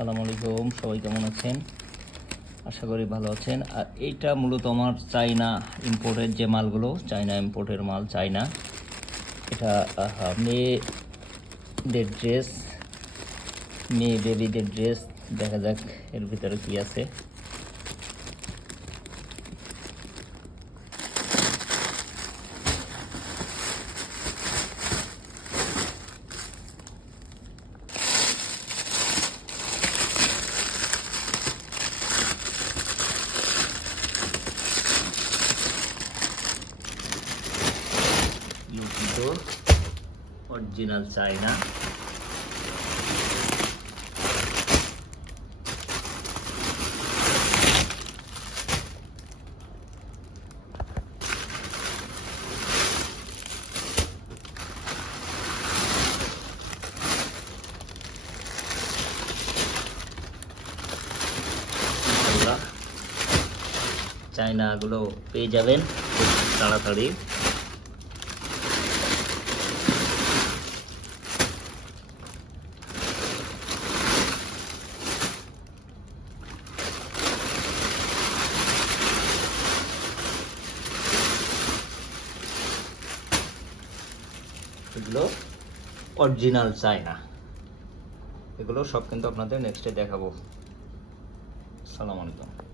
আসসালামু আলাইকুম, সবাই কেমন আছেন? আশা করি ভালো আছেন। আর এইটা মূলত আমার চাইনা ইম্পোর্টের যে মালগুলো, চাইনা ইম্পোর্টের মাল, চাইনা। এটা মেয়েদের ড্রেস, মেয়ে বেবিদের ড্রেস। দেখা যাক এর ভিতরে কি আছে। কিন্তু অরিজিনাল চাইনা। চাইনাগুলো পেয়ে যাবেন খুব তাড়াতাড়ি। এগুলো অরিজিনাল চাইনা। এগুলো সব কিন্তু আপনাদের নেক্সটে দেখাবো। আসসালামু আলাইকুম।